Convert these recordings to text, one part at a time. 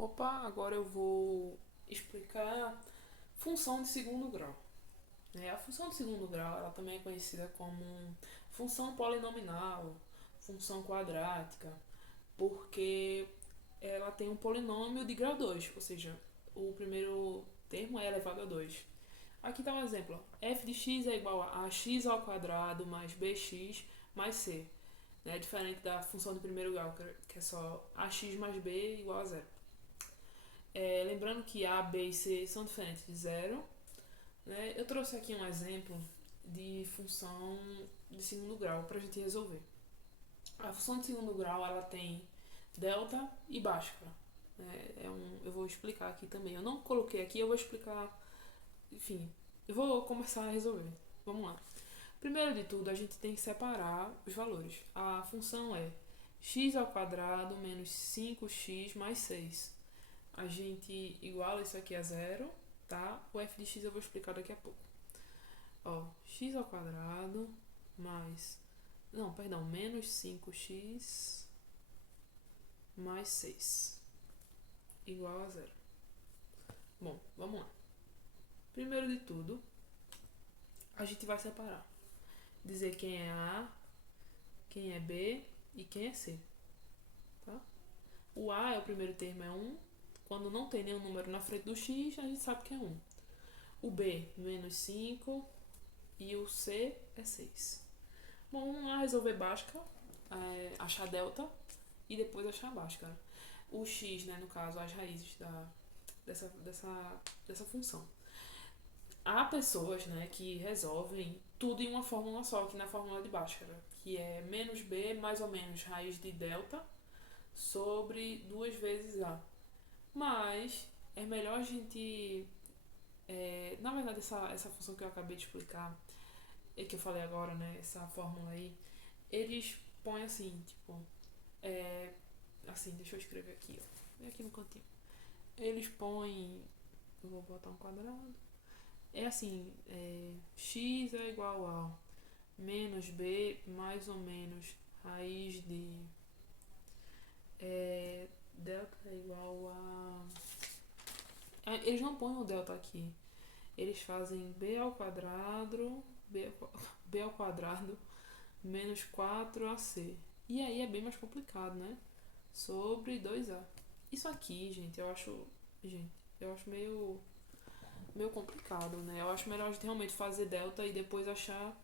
Opa, agora eu vou explicar função de segundo grau. A função de segundo grau ela também é conhecida como função polinomial, função quadrática, porque ela tem um polinômio de grau 2, ou seja, o primeiro termo é elevado a 2. Aqui está um exemplo. F de x é igual a x ao quadrado mais bx mais c. Diferente da função de primeiro grau, que é só ax mais b igual a zero. Lembrando que A, B e C são diferentes de zero. Eu trouxe aqui um exemplo de função de segundo grau para a gente resolver. A função de segundo grau ela tem delta e bhaskara. Eu vou explicar aqui também. Eu não coloquei aqui, eu vou explicar. Enfim, eu vou começar a resolver. Vamos lá. Primeiro de tudo, a gente tem que separar os valores. A função é x ao quadrado menos 5x mais 6. A gente iguala isso aqui a zero, tá? O f de x eu vou explicar daqui a pouco. X ao quadrado mais... Não, perdão, menos 5x mais 6 igual a zero. Bom, vamos lá. Primeiro de tudo, a gente vai separar. Dizer quem é A, quem é B e quem é C. Tá? O A é o primeiro termo, é 1. Quando não tem nenhum número na frente do x, a gente sabe que é 1. O B, menos 5. E o C é 6. Bom, vamos lá resolver bhaskara, achar delta e depois achar bhaskara. O x, no caso, as raízes dessa função. Há pessoas que resolvem tudo em uma fórmula só, aqui na fórmula de Bhaskara, que é menos b mais ou menos raiz de delta sobre 2 vezes a. Mas é melhor a gente... na verdade, essa função que eu acabei de explicar, que eu falei agora, essa fórmula aí, eles põem assim, tipo... assim, deixa eu escrever aqui, ó. Aqui no cantinho. Eles põem... Eu vou botar um quadrado. É assim, x é igual a menos b mais ou menos raiz de delta é igual a... Eles não põem o delta aqui. Eles fazem b ao quadrado b ao quadrado menos 4ac. E aí é bem mais complicado, né? Sobre 2a. Isso aqui, gente, eu acho meio complicado, né? Eu acho melhor a gente realmente fazer delta e depois achar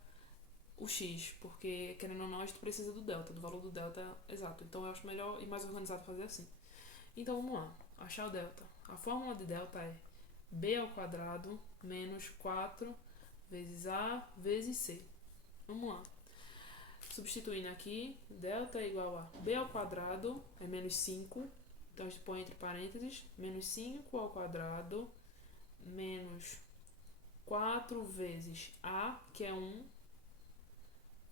o x, porque querendo ou não a gente precisa do delta, do valor do delta exato. Então eu acho melhor e mais organizado fazer assim. Então vamos lá, achar o delta. A fórmula de delta é b ao quadrado menos 4 vezes a vezes c. Vamos lá. Substituindo aqui, delta é igual a b ao quadrado é menos 5. Então a gente põe entre parênteses, menos 5 ao quadrado menos 4 vezes a, que é 1,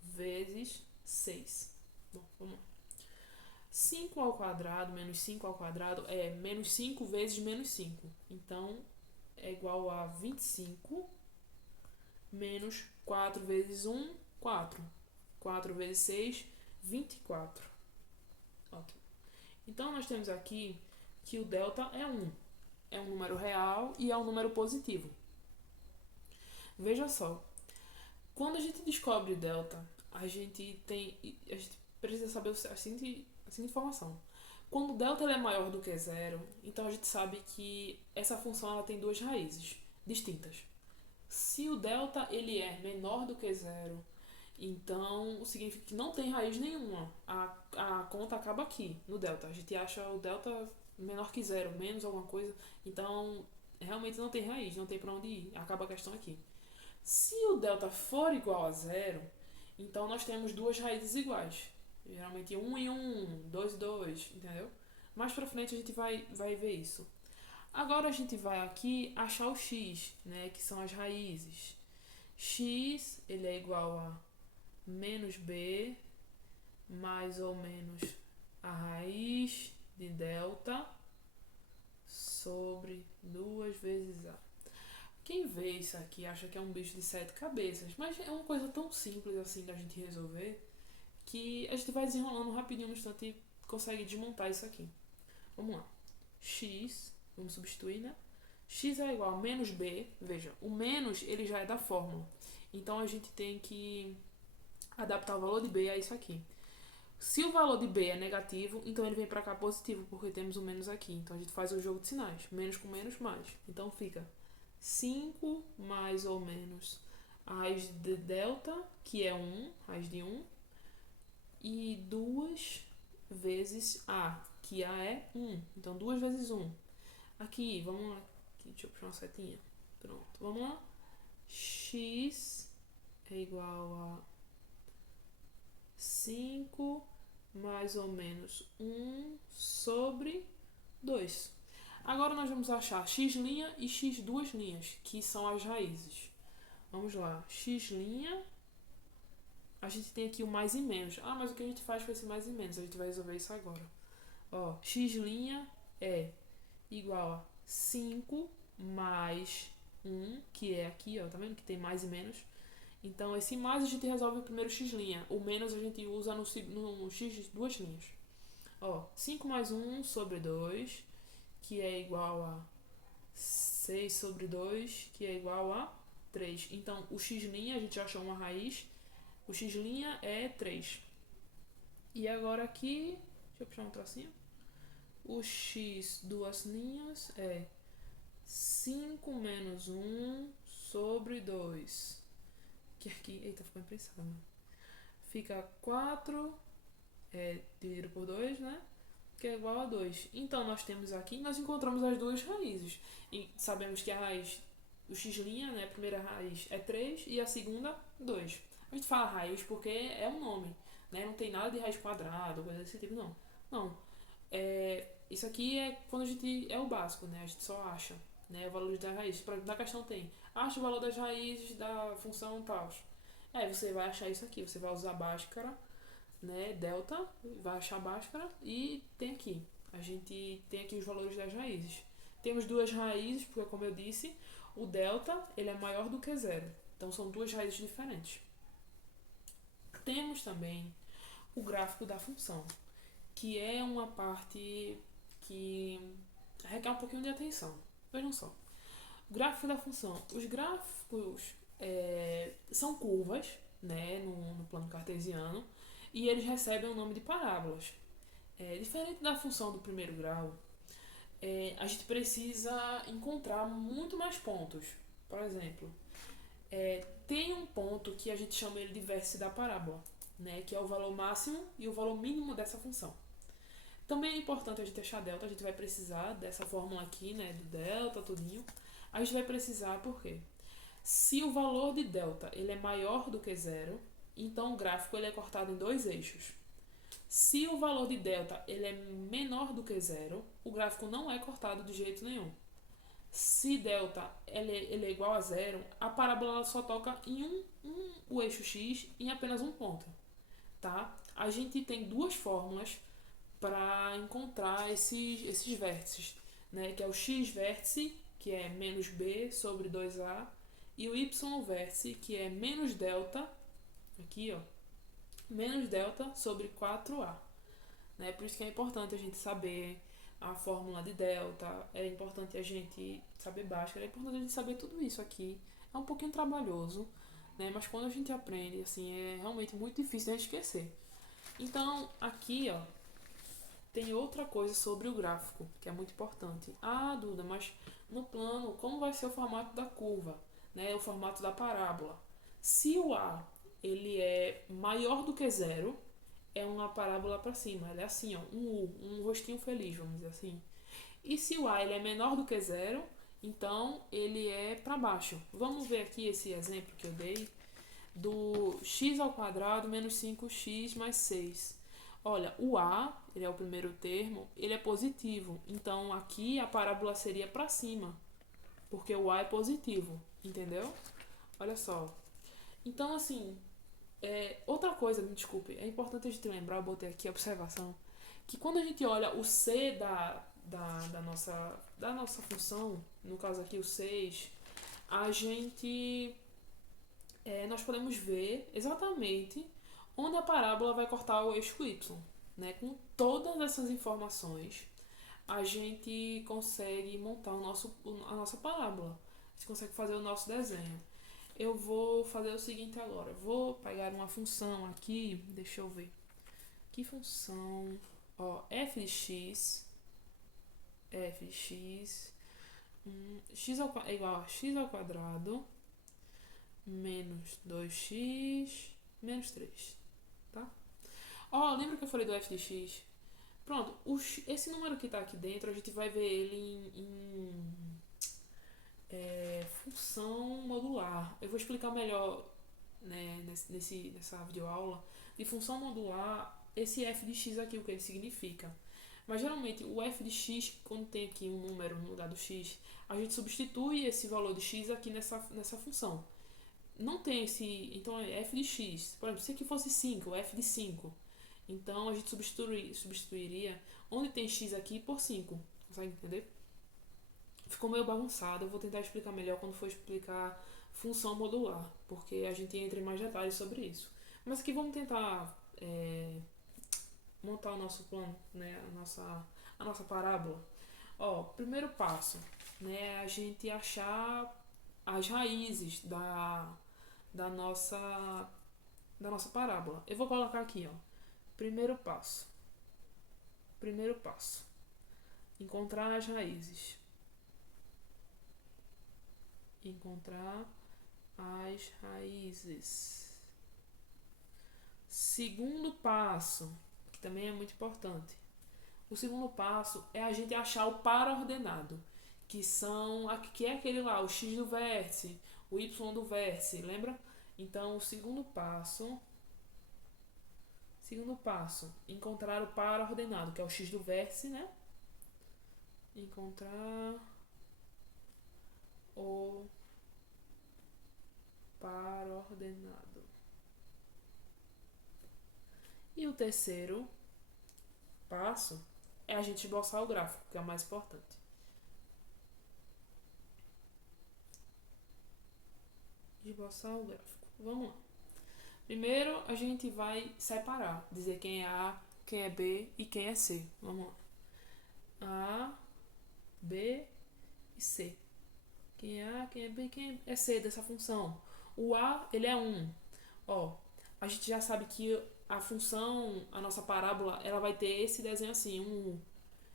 vezes 6. Bom, vamos lá. 5 ao quadrado menos 5 ao quadrado é menos 5 vezes menos 5. Então, é igual a 25 menos 4 vezes 1, 4. 4 vezes 6, 24. Ótimo. Então, nós temos aqui que o delta é 1. É um número real e é um número positivo. Veja só, quando a gente descobre delta, a gente precisa saber a seguinte informação. Quando o delta é maior do que zero, então a gente sabe que essa função ela tem duas raízes distintas. Se o delta ele é menor do que zero, então significa que não tem raiz nenhuma. A conta acaba aqui, no delta. A gente acha o delta menor que zero, menos alguma coisa. Então, realmente não tem raiz, não tem para onde ir. Acaba a questão aqui. Se o delta for igual a zero, então nós temos duas raízes iguais. Geralmente 1 e 1, 2 e 2, entendeu? Mais pra frente a gente vai ver isso. Agora a gente vai aqui achar o x, que são as raízes. X ele é igual a menos b mais ou menos a raiz de delta sobre 2 vezes a. Quem vê isso aqui acha que é um bicho de 7 cabeças, mas é uma coisa tão simples assim da gente resolver que a gente vai desenrolando rapidinho no instante e consegue desmontar isso aqui. Vamos lá. x, vamos substituir, né? X é igual a menos b, veja, o menos ele já é da fórmula. Então a gente tem que adaptar o valor de b a isso aqui. Se o valor de b é negativo, então ele vem para cá positivo, porque temos o menos aqui. Então a gente faz o jogo de sinais. Menos com menos, mais. Então fica 5 mais ou menos a raiz de delta, que é 1, raiz de 1, e 2 vezes a, que a é 1. Então 2 vezes 1. Aqui, vamos lá. Aqui, deixa eu puxar uma setinha. Pronto, vamos lá. X é igual a 5 mais ou menos 1 sobre 2. Agora nós vamos achar x' e x duas linhas, que são as raízes. Vamos lá, x', a gente tem aqui o mais e menos. Ah, mas o que a gente faz com esse mais e menos? A gente vai resolver isso agora. Ó, x' é igual a 5 mais 1, que é aqui, ó, tá vendo que tem mais e menos? Então, esse mais a gente resolve o primeiro x'. O menos a gente usa no x duas linhas. Ó, 5 mais 1 sobre 2, que é igual a 6 sobre 2, que é igual a 3. Então, o x' a gente já achou uma raiz. O x' é 3. E agora aqui, deixa eu puxar um tracinho. O x duas linhas é 5 menos 1 sobre 2. Que aqui, eita, ficou imprensado, né? Fica 4 dividido por 2, né? Que é igual a 2. Então, nós temos aqui, nós encontramos as duas raízes. E sabemos que a raiz do x', né? A primeira raiz é 3 e a segunda, 2. A gente fala raiz porque é um nome, né? Não tem nada de raiz quadrada, coisa desse tipo, não. Não. Isso aqui é quando a gente, é o básico, né? A gente só acha, né? O valor das raízes. Por exemplo, na questão tem, acha o valor das raízes da função tal. Aí você vai achar isso aqui, você vai usar a Bhaskara, né, delta, vai achar a Bhaskara e tem aqui. A gente tem aqui os valores das raízes. Temos duas raízes, porque como eu disse, o delta ele é maior do que zero. Então são duas raízes diferentes. Temos também o gráfico da função, que é uma parte que requer um pouquinho de atenção. Vejam só. O gráfico da função. Os gráficos são curvas, né, no plano cartesiano, e eles recebem o nome de parábolas. Diferente da função do primeiro grau, a gente precisa encontrar muito mais pontos. Por exemplo, tem um ponto que a gente chama ele de vértice da parábola, né, que é o valor máximo e o valor mínimo dessa função. Também é importante a gente achar delta, a gente vai precisar dessa fórmula aqui, né, do delta, tudinho. A gente vai precisar por quê? Se o valor de delta ele é maior do que zero, então o gráfico ele é cortado em dois eixos. Se o valor de delta ele é menor do que zero, o gráfico não é cortado de jeito nenhum. Se delta ele é igual a zero, a parábola só toca em o eixo x em apenas um ponto. Tá? A gente tem duas fórmulas para encontrar esses vértices, né? Que é o x vértice, que é menos b sobre 2a, e o y vértice, que é menos delta, aqui ó, menos delta sobre 4a. Né? Por isso que é importante a gente saber a fórmula de delta, é importante a gente saber Bhaskara, é importante a gente saber tudo isso aqui. É um pouquinho trabalhoso, né? Mas quando a gente aprende, assim, é realmente muito difícil de a gente esquecer. Então, aqui, ó, tem outra coisa sobre o gráfico, que é muito importante. Ah, Duda, mas no plano, como vai ser o formato da curva, né? O formato da parábola. Se o A ele é maior do que zero, é uma parábola para cima. Ele é assim, ó, um U, um rostinho feliz, vamos dizer assim. E se o A ele é menor do que zero, então ele é para baixo. Vamos ver aqui esse exemplo que eu dei do x ao quadrado menos 5x mais 6. Olha, o A, ele é o primeiro termo, ele é positivo. Então, aqui a parábola seria para cima, porque o A é positivo, entendeu? Olha só. Então, assim, outra coisa, me desculpe, é importante a gente lembrar, eu botei aqui a observação, que quando a gente olha o C da nossa função, no caso aqui o 6, a gente nós podemos ver exatamente onde a parábola vai cortar o eixo y. Né? Com todas essas informações, a gente consegue montar a nossa parábola. A gente consegue fazer o nosso desenho. Eu vou fazer o seguinte agora. Vou pegar uma função aqui. Deixa eu ver. Que função? Ó, f de x. F de x. É igual a x ao quadrado menos 2x menos 3. Tá? Ó, lembra que eu falei do f de x? Pronto, esse número que está aqui dentro, a gente vai ver ele em função modular. Eu vou explicar melhor, né, nessa videoaula. De função modular, esse f de x aqui, o que ele significa. Mas geralmente o f de x, quando tem aqui um número no lugar do x, a gente substitui esse valor de x aqui nessa função. Não tem esse. Então é f de x. Por exemplo, se aqui fosse 5, f de 5. Então a gente substituiria onde tem x aqui por 5. Consegue entender? Ficou meio bagunçado. Eu vou tentar explicar melhor quando for explicar função modular, porque a gente entra em mais detalhes sobre isso. Mas aqui vamos tentar montar o nosso plano, né? A nossa parábola. Ó, primeiro passo, né? A gente achar as raízes da nossa da nossa parábola. Eu vou colocar aqui, ó. Primeiro passo. Primeiro passo. Encontrar as raízes. Encontrar as raízes. Segundo passo, que também é muito importante. O segundo passo é a gente achar o par ordenado, que é aquele lá, o x do vértice, o y do vértice, lembra? Então, segundo passo, encontrar o par ordenado, que é o x do vértice, né? Encontrar o par ordenado. E o terceiro passo é a gente esboçar o gráfico, que é o mais importante. Esboçar o gráfico. Vamos lá. Primeiro a gente vai separar, dizer quem é A, quem é B e quem é C. Vamos lá. A, B e C. Quem é A, quem é B e quem é C dessa função. O A, ele é 1. Ó, a gente já sabe que a função, a nossa parábola, ela vai ter esse desenho assim, 1.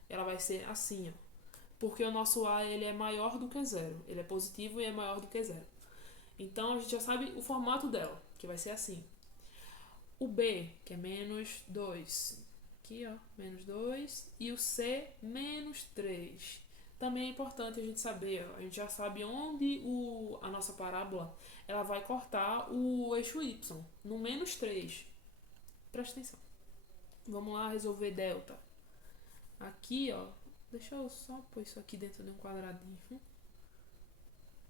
Ela vai ser assim, ó. Porque o nosso A, ele é maior do que 0. Ele é positivo e é maior do que 0. Então, a gente já sabe o formato dela, que vai ser assim. O B, que é menos 2. Aqui, ó, menos 2. E o C, menos 3. Também é importante a gente saber, ó, a gente já sabe onde a nossa parábola ela vai cortar o eixo Y, no menos 3. Presta atenção. Vamos lá resolver delta. Aqui, ó, deixa eu só pôr isso aqui dentro de um quadradinho.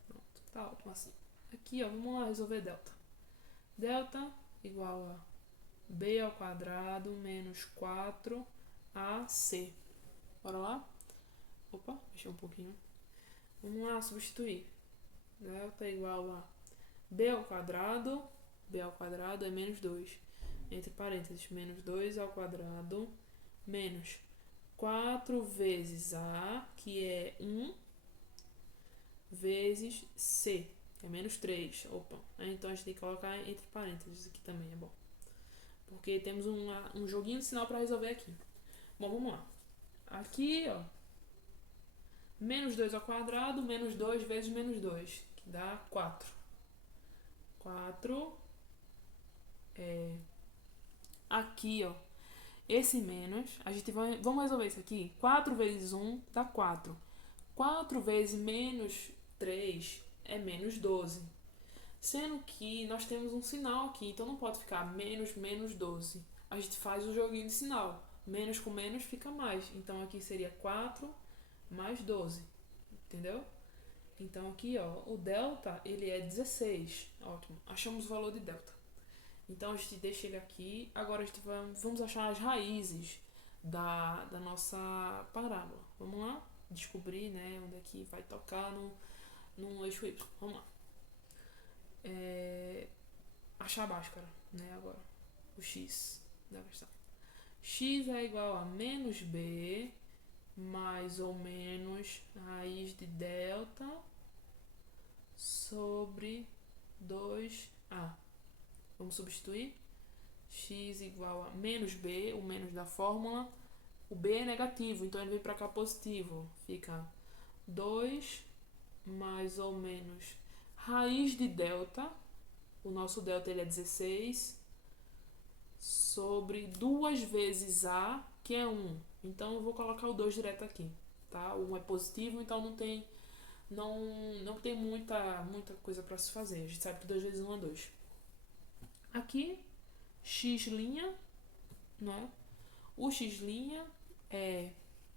Pronto, tá ótimo assim. Aqui, ó, vamos lá resolver delta. Delta igual a b ao quadrado menos 4ac. Bora lá? Opa, mexer um pouquinho. Vamos lá, substituir. Delta igual a b ao quadrado é menos 2. Entre parênteses, menos 2 ao quadrado menos 4 vezes a, que é 1, vezes c, que é menos 3. Opa, então a gente tem que colocar entre parênteses aqui também, é bom. Porque temos um joguinho de sinal para resolver aqui. Bom, vamos lá. Aqui, ó, menos 2 ao quadrado, menos 2 vezes menos 2, que dá 4. 4 aqui, ó, esse menos, vamos resolver isso aqui. 4 vezes 1 dá 4. 4 vezes menos 3 é menos 12. Sendo que nós temos um sinal aqui, então não pode ficar menos, menos 12. A gente faz o joguinho de sinal. Menos com menos fica mais. Então aqui seria 4 mais 12. Entendeu? Então aqui, ó, o delta, ele é 16. Ótimo. Achamos o valor de delta. Então a gente deixa ele aqui. Agora a gente vamos achar as raízes da nossa parábola. Vamos lá? Descobrir, né, onde é que vai tocar no eixo Y. Vamos lá. Achar a Bhaskara, né, agora. O x da questão. X é igual a menos b mais ou menos raiz de delta sobre 2a. Vamos substituir? X igual a menos b, o menos da fórmula. O b é negativo, então ele vem para cá positivo. Fica 2 mais ou menos raiz de delta. O nosso delta ele é 16 sobre 2 vezes a, que é 1. Então eu vou colocar o 2 direto aqui, tá? O 1 é positivo, então não tem muita coisa para se fazer. A gente sabe que 2 vezes 1 é 2. Aqui, x', né? O x' é...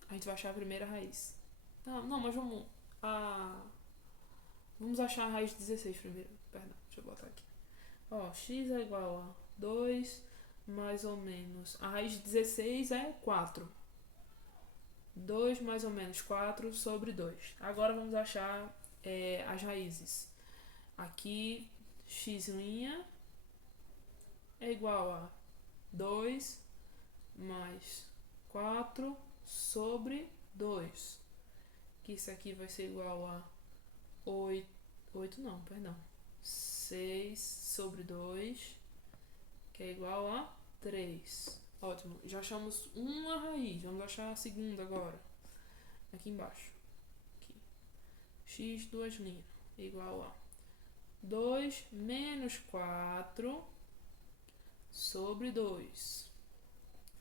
A gente vai achar a primeira raiz. Não, mas vamos achar a raiz de 16 primeiro. Perdão, deixa eu botar aqui. Ó, x é igual a 2 mais ou menos... A raiz de 16 é 4. 2 mais ou menos 4 sobre 2. Agora vamos achar as raízes. Aqui, x' é igual a 2 mais 4 sobre 2. Que isso aqui vai ser igual a 6 sobre 2, que é igual a 3. Ótimo, já achamos uma raiz. Vamos achar a segunda agora. Aqui embaixo. Aqui. X, duas linhas, igual a 2 menos 4 sobre 2.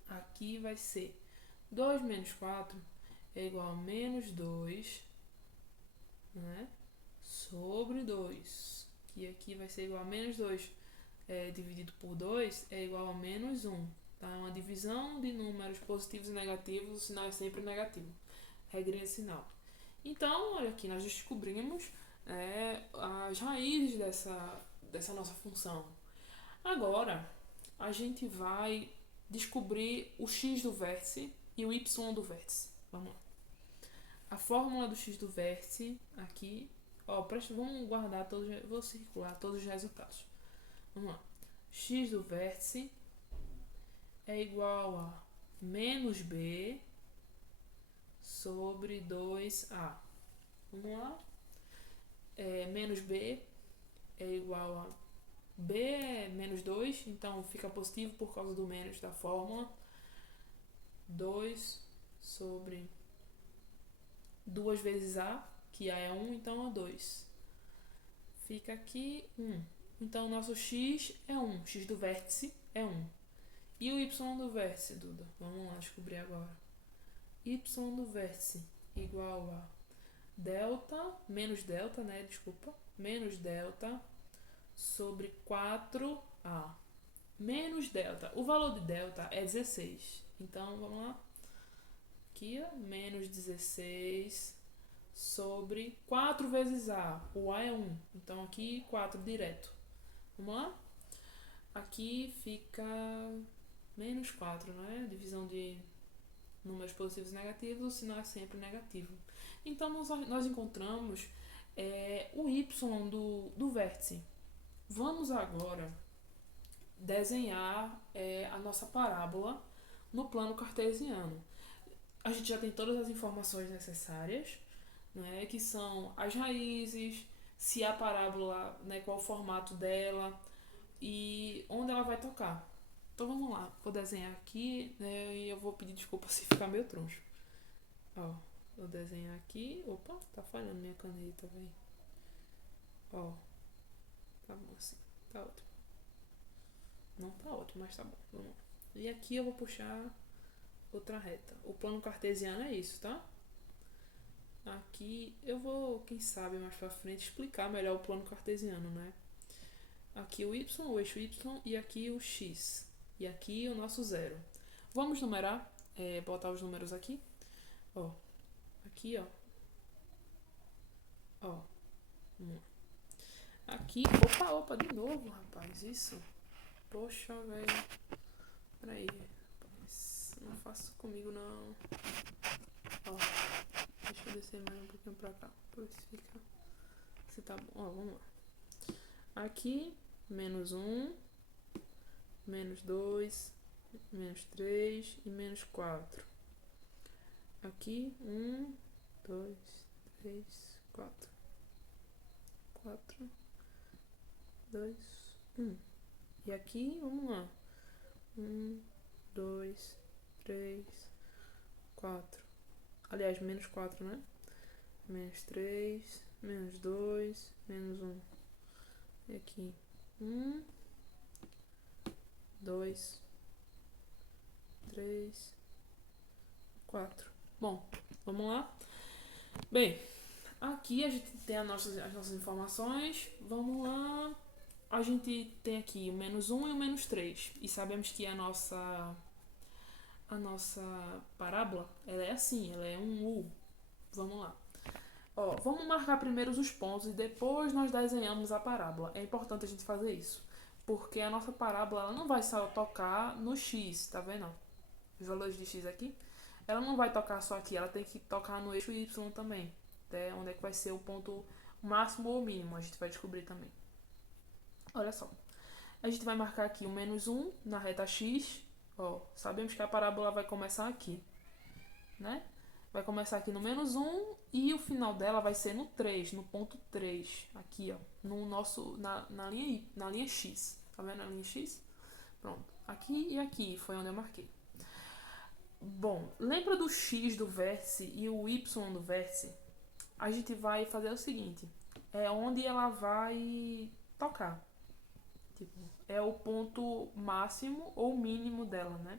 Aqui vai ser 2 menos 4 é igual a menos 2, né? Sobre 2. Que aqui vai ser igual a menos 2 dividido por 2 é igual a menos 1. Tá? Uma divisão de números positivos e negativos, o sinal é sempre negativo. Regrinha de sinal. Então, olha aqui, nós descobrimos as raízes dessa nossa função. Agora, a gente vai descobrir o x do vértice e o y do vértice. Vamos lá. A fórmula do x do vértice aqui, vamos guardar vou circular todos os resultados. Vamos lá. X do vértice é igual a menos b sobre 2a. Vamos lá. Menos b é igual a b é menos 2, então fica positivo por causa do menos da fórmula. 2 sobre 2 vezes a, que a é 1, então é 2. Fica aqui 1. Então, o nosso x é 1. X do vértice é 1. E o y do vértice, Duda? Vamos lá descobrir agora. Y do vértice igual a delta, menos delta, né? Desculpa. Menos delta sobre 4a. Menos delta. O valor de delta é 16. Então, vamos lá. Aqui, ó, menos 16 sobre 4 vezes a. O a é 1. Então, aqui, 4 direto. Vamos lá? Aqui fica menos 4, né? Divisão de números positivos e negativos, o sinal é sempre negativo. Então, nós encontramos o y do vértice. Vamos agora desenhar a nossa parábola no plano cartesiano. A gente já tem todas as informações necessárias, né, que são as raízes, se a parábola, né, qual o formato dela e onde ela vai tocar. Então vamos lá, vou desenhar aqui, né, e eu vou pedir desculpa se ficar meio troncho. Ó, vou desenhar aqui. Opa, tá falhando minha caneta, velho. Ó, tá bom assim, tá ótimo. Não tá ótimo, mas tá bom, vamos lá. E aqui eu vou puxar outra reta. O plano cartesiano é isso, tá? Aqui eu vou, quem sabe, mais pra frente explicar melhor o plano cartesiano, né? Aqui o y, o eixo y, e aqui o x. E aqui o nosso zero. Vamos numerar, botar os números aqui. Ó, aqui, ó. Ó, vamos lá. Aqui, opa, de novo, rapaz, isso. Poxa, velho. Peraí, rapaz, não faça isso comigo, não. Ó, deixa eu descer mais um pouquinho pra cá, pra ver se fica... Se tá bom, ó, vamos lá. Aqui, menos 1, menos 2, menos 3 e menos 4. Aqui, 1, 2, 3, 4. 4, 2, 1. E aqui, vamos lá. 1, 2, 3, 4. Aliás, menos 4, né? Menos 3, menos 2, menos 1. E aqui, 1, 2, 3, 4. Bom, vamos lá. Bem, aqui a gente tem as nossas informações. Vamos lá. A gente tem aqui o menos 1 e o menos 3. E sabemos que a nossa parábola, ela é assim, ela é um U. Vamos lá. Ó, vamos marcar primeiro os pontos e depois nós desenhamos a parábola. É importante a gente fazer isso. Porque a nossa parábola ela não vai só tocar no X, tá vendo? Os valores de X aqui. Ela não vai tocar só aqui, ela tem que tocar no eixo Y também. Até onde é que vai ser o ponto máximo ou mínimo, a gente vai descobrir também. Olha só. A gente vai marcar aqui o menos 1 na reta X. Ó, sabemos que a parábola vai começar aqui, né? Vai começar aqui no menos 1 e o final dela vai ser no 3, no ponto 3. Aqui, ó. No nosso, na linha X. Tá vendo a linha X? Pronto. Aqui e aqui foi onde eu marquei. Bom, lembra do X do vértice e o Y do vértice? A gente vai fazer o seguinte. É onde ela vai tocar. Tipo, é o ponto máximo ou mínimo dela, né?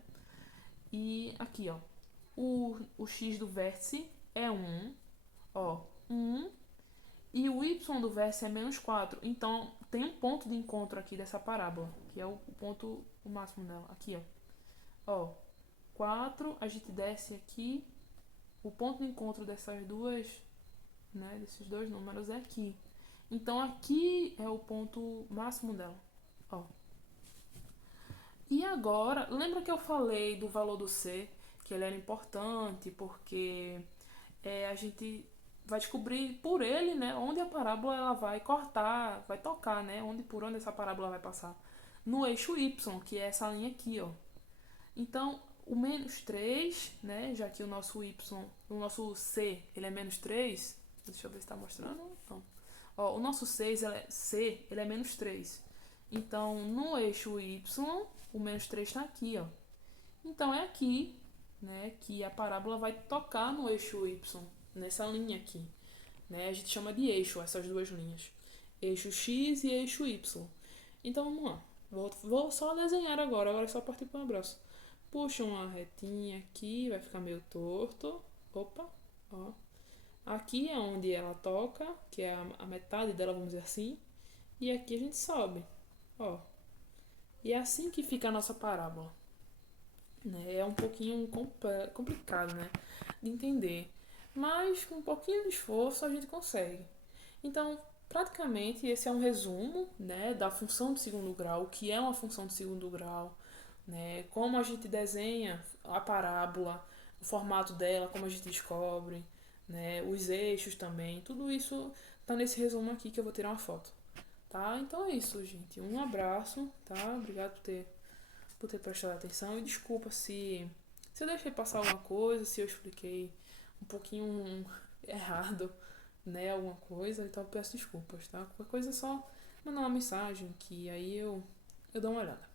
E aqui, ó. O X do vértice é 1, ó, 1, e o Y do vértice é menos 4. Então, tem um ponto de encontro aqui dessa parábola, que é o ponto o máximo dela. Aqui, ó. 4, a gente desce aqui. O ponto de encontro dessas duas, né, desses dois números é aqui. Então, aqui é o ponto máximo dela, ó. E agora, lembra que eu falei do valor do C, que ele era importante porque a gente vai descobrir por ele, né, onde a parábola ela vai cortar, vai tocar, né, por onde essa parábola vai passar. No eixo Y, que é essa linha aqui, ó. Então, o menos 3, né, já que o nosso Y, o nosso C, ele é menos 3, deixa eu ver se está mostrando, não. Ó, o nosso C, ele é menos 3. Então, no eixo Y, o menos 3 está aqui, ó. Então, é aqui, né, que a parábola vai tocar no eixo Y, nessa linha aqui. Né? A gente chama de eixo essas duas linhas. Eixo X e eixo Y. Então, vamos lá. Vou só desenhar agora é só partir para o abraço. Puxa uma retinha aqui, vai ficar meio torto. Opa, ó. Aqui é onde ela toca, que é a metade dela, vamos dizer assim. E aqui a gente sobe, ó. E é assim que fica a nossa parábola. Né? É um pouquinho complicado, né, de entender. Mas com um pouquinho de esforço a gente consegue. Então, praticamente esse é um resumo, né, da função de segundo grau, o que é uma função de segundo grau, né, como a gente desenha a parábola, o formato dela, como a gente descobre, né, os eixos também, tudo isso tá nesse resumo aqui que eu vou tirar uma foto, tá? Então é isso, gente. Um abraço, tá? Obrigado por ter prestado atenção e desculpa se eu deixei passar alguma coisa, se eu expliquei um pouquinho errado, né, alguma coisa, então eu peço desculpas, tá? Qualquer coisa é só mandar uma mensagem que aí eu dou uma olhada.